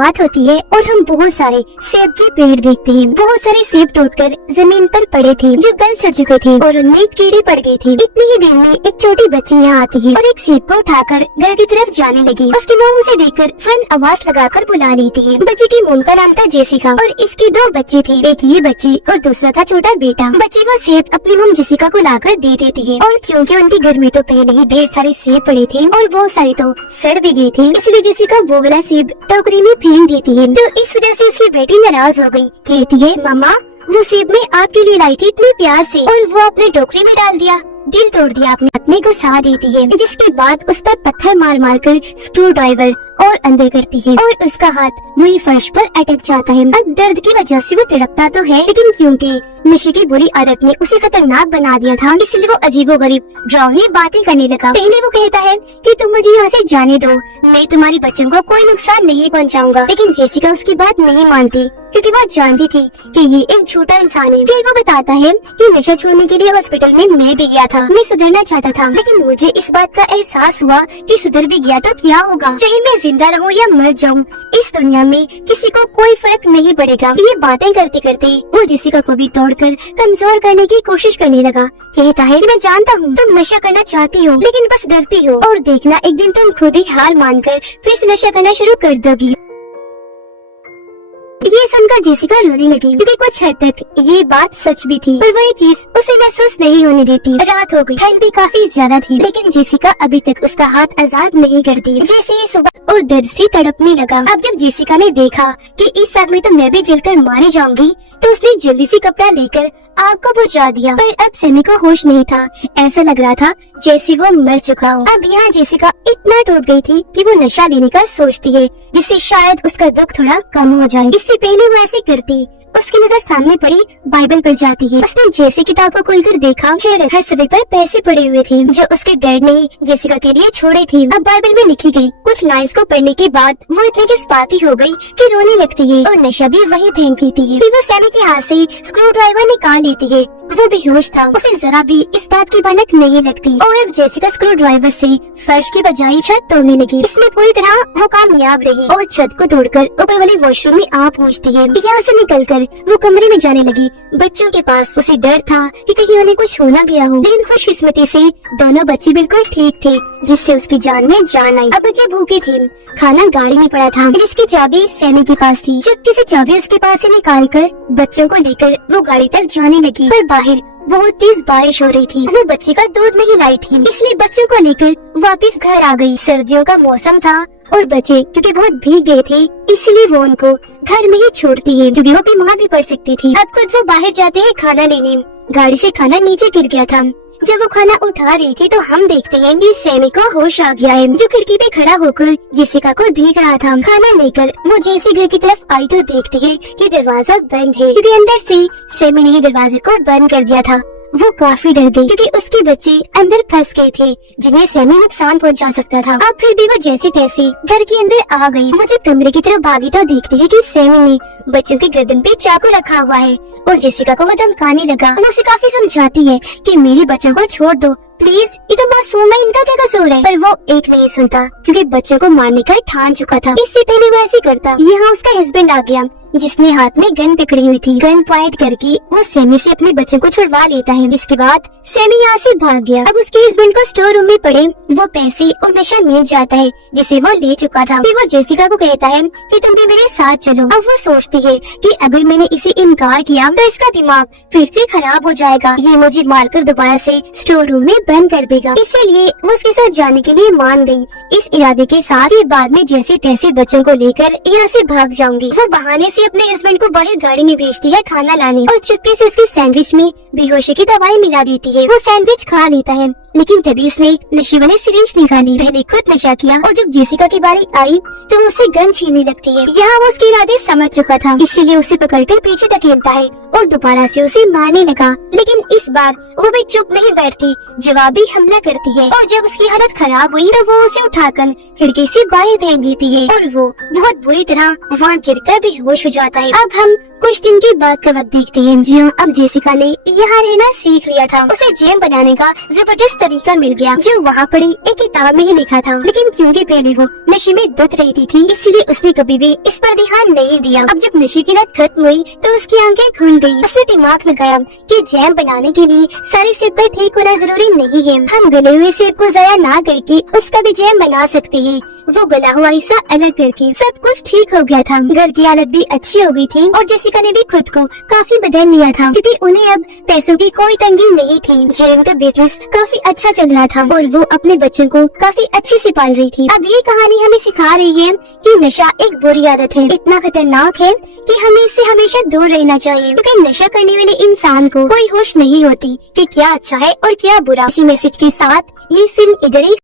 बात होती है और हम बहुत सारे सेब के पेड़ देखते हैं। बहुत सारे सेब टूटकर जमीन पर पड़े थे जो गल सड़ चुके थे और उनमें कीड़े पड़ गए थे। इतनी ही देर में एक छोटी बच्ची यहाँ आती है और एक सेब को उठाकर घर की तरफ जाने लगी। उसकी मोम उसे देखकर फन आवाज लगाकर बुला रही थी। बच्ची की मोम का नाम था जेसिका और इसके 2 बच्चे थे, एक ये बच्ची और दूसरा था छोटा बेटा। बच्ची को सेब अपनी मोम जेसिका को लाकर दे देती है और क्योंकि उनके घर में तो पहले ही ढेर सारे सेब पड़े थे और बहुत सारे तो सड़ भी गए थे, इसलिए जेसिका वो वाला सेब टोकरी में फेंक देती है। तो इस वजह से उसकी बेटी नाराज हो गई, कहती है मम्मा वो सेब मैं आपके लिए लाई थी इतने प्यार से और वो आपने टोकरी में डाल दिया, दिल तोड़ दिया आपने। अपने को सा देती है, जिसके बाद उस पर पत्थर मार मार कर स्क्रू ड्राइवर और अंदर करती है और उसका हाथ वही फर्श पर अटक जाता है। अब दर्द की वजह से वो तड़पता तो है, लेकिन क्योंकि नशे की बुरी आदत ने उसे खतरनाक बना दिया था, इसलिए वो अजीबोगरीब डरावनी बातें करने लगा। पहले वो कहता है कि तुम मुझे यहाँ से जाने दो, मैं तुम्हारे बच्चों को कोई नुकसान नहीं पहुँचाऊंगा। लेकिन जेसिका उसकी बात नहीं मानती क्योंकि वो जानती थी कि ये एक झूठा इंसान है। फिर वो बताता है कि नशा छोड़ने के लिए हॉस्पिटल में मैं भी गया था, मैं सुधरना चाहता था, लेकिन मुझे इस बात का एहसास हुआ कि सुधर भी गया तो क्या होगा, चाहे मैं जिंदा रहूं या मर जाऊं, इस दुनिया में किसी को कोई फर्क नहीं पड़ेगा। ये बातें करते करते वो जेसिका को भी तोड़कर कमजोर करने की कोशिश करने लगा। कहता है मैं जानता हूँ तुम नशा करना चाहती हो, लेकिन बस डरती हो और देखना एक दिन तुम खुद ही हार मानकर फिर से नशा करना शुरू कर दोगी। ये सुनकर जेसिका रोने लगी क्योंकि कुछ हद तक ये बात सच भी थी, पर वो ये चीज उसे महसूस नहीं होने देती। रात हो गई, ठंड भी काफी ज्यादा थी, लेकिन जेसिका अभी तक उसका हाथ आजाद नहीं करती। जैसे ही सुबह और दर्द से तड़पने लगा। अब जब जेसिका ने देखा कि इस आग में तो मैं भी जलकर मारी जाऊंगी, तो उसने जल्दी से कपड़ा लेकर आग को बुझा दिया। पर अब सैमी को होश नहीं था, ऐसा लग रहा था जैसे वो मर चुका हो। अब यहाँ जेसिका इतना टूट गई थी कि वो नशा लेने का सोचती है, जिससे शायद उसका दुख थोड़ा कम हो जाए। इससे पहले वो ऐसे करती, उसकी नजर सामने पड़ी बाइबल पर जाती है। उसने जैसे किताब को खोलकर देखा, फिर हर सफ़े पर पैसे पड़े हुए थे जो उसके डैड ने जेसिका के लिए छोड़े थे। अब बाइबल में लिखी गई कुछ लाइन्स को पढ़ने के बाद वो इतनी जज्बाती हो गई कि रोने लगती है और नशा भी वही फेंक देती है। फिर वो सैमी के हाथ से स्क्रू ड्राइवर निकाल लेती है। वो बेहोश था, उसे जरा भी इस बात की भनक नहीं लगती और अब जेसिका स्क्रू ड्राइवर से फर्श की बजाय छत तोड़ने लगी। इसमें पूरी तरह वो कामयाब रही और छत को तोड़कर ऊपर वाले वॉशरूम में आ पहुँचती है। यहाँ से निकलकर वो कमरे में जाने लगी। बच्चों के पास उसे डर था कि कहीं उन्हें कुछ होना गया हो, लेकिन खुशकिस्मती से दोनों बच्चे बिल्कुल ठीक थे, जिससे उसकी जान में जान आई। अब बच्चे भूखे थे, खाना गाड़ी में पड़ा था जिसकी चाबी सैमी के पास थी। चुपके से चाबी उसके पास से निकाल कर बच्चों को लेकर वो गाड़ी तक जाने लगी, पर बाहर बहुत तेज बारिश हो रही थी। वो बच्चे का दूध नहीं लाई थी, इसलिए बच्चों को लेकर वापस घर आ गई। सर्दियों का मौसम था और बच्चे क्योंकि बहुत भीग गए थे, इसलिए वो उनको घर में ही छोड़ती है क्योंकि वो बीमार भी पड़ सकती थी। अब खुद वो बाहर जाते हैं खाना लेने। गाड़ी से खाना नीचे गिर गया था। जब वो खाना उठा रही थी तो हम देखते हैं कि सैमी को होश आ गया है, जो खिड़की पे खड़ा होकर जेसिका को देख रहा था। खाना लेकर वो जैसे घर की तरफ आई तो देखती है कि दरवाजा बंद है, क्योंकि अंदर से सैमी ने ही दरवाजे को बंद कर दिया था। वो काफी डर गई क्योंकि उसके बच्चे अंदर फंस गए थे जिन्हें सैमी नुकसान पहुंचा सकता था। अब फिर भी वो जैसे तैसे घर के अंदर आ गई। वो जब कमरे की तरफ भागी तो देखती है कि सैमी ने बच्चों के गर्दन पे चाकू रखा हुआ है और जेसिका को वो धमकाने लगा। वो उसे काफी समझाती है कि मेरे बच्चों को छोड़ दो प्लीज, ये तो मासूम है, इनका क्या कसूर है। पर वो एक नहीं सुनता क्योंकि बच्चों को मारने का ठान चुका था। इससे पहले वो ऐसे करता, यहाँ उसका हस्बैंड आ गया जिसने हाथ में गन पकड़ी हुई थी। गन पॉइंट करके वो सैमी से अपने बच्चों को छुड़वा लेता है, जिसके बाद सैमी यहाँ से भाग गया। अब उसके हस्बैंड को स्टोर रूम में पड़े वो पैसे और नशा मिल जाता है जिसे वो ले चुका था। फिर वो जेसिका को कहता है कि तुम भी मेरे साथ चलो। अब वो सोचती है कि अगर मैंने इसे इनकार किया तो इसका दिमाग फिर से खराब हो जाएगा, ये मुझे मारकर दोबारा से स्टोर रूम में बंद कर देगा। इसीलिए वो उसके साथ जाने के लिए मान गई, इस इरादे के साथ कि बाद में जैसे तैसे बच्चों को लेकर यहाँ से भाग जाऊंगी। वो बहाने से अपने हस्बैंड को बाहर गाड़ी में भेजती है खाना लाने और चुपके से उसके सैंडविच में बेहोशी की दवाई मिला देती है। वो सैंडविच खा लेता है, लेकिन तभी उसने नशे वाली सिरिंज निकाली। पहले खुद नशा किया और जब जेसिका की बारी आई तो वो उससे गन छीनने लगती है। यहाँ वो उसके इरादे समझ चुका था, इसीलिए उसे पकड़कर पीछे धकेलता है और दोबारा से उसे मारने लगा। लेकिन इस बार वो भी चुप नहीं बैठती, जवाबी हमला करती है और जब उसकी हालत खराब हुई तो वो उसे उठाकर खिड़की से बाहर फेंक देती है और वो बहुत बुरी तरह वहाँ गिरकर बेहोश हो जाता है। अब हम कुछ दिन के बाद का वक्त देखते हैं जहाँ अब जेसिका ने यहाँ रहना सीख लिया था। उसे जैम बनाने का जबरदस्त तरीका मिल गया जो वहाँ पड़ी एक किताब में ही लिखा था, लेकिन क्योंकि पहले वो नशे में धुत रहती थी इसलिए उसने कभी भी इस पर ध्यान नहीं दिया। अब जब नशे की लत खत्म हुई तो उसकी आंखें खुल गई। उसने दिमाग लगाया कि जैम बनाने के लिए सारे सेब का ठीक होना जरूरी नहीं है, हम गले हुए सेब को जाया ना करके उसका भी जैम बना सकते हैं। वो गला हुआ हिस्सा अलग करके सब कुछ ठीक हो गया था। घर की हालत भी अच्छी हो गई थी और जेसिका ने भी खुद को काफी बदल लिया था क्योंकि उन्हें अब पैसों की कोई तंगी नहीं थी। जैम का बिजनेस काफी अच्छा चल रहा था और वो अपने बच्चों को काफी अच्छे से पाल रही थी। अब ये कहानी हमें सिखा रही है कि नशा एक बुरी आदत है, इतना खतरनाक है कि हमें इससे हमेशा दूर रहना चाहिए क्योंकि नशा करने वाले इंसान को कोई होश नहीं होती कि क्या अच्छा है और क्या बुरा। इसी मैसेज के साथ ये फिल्म इधर ही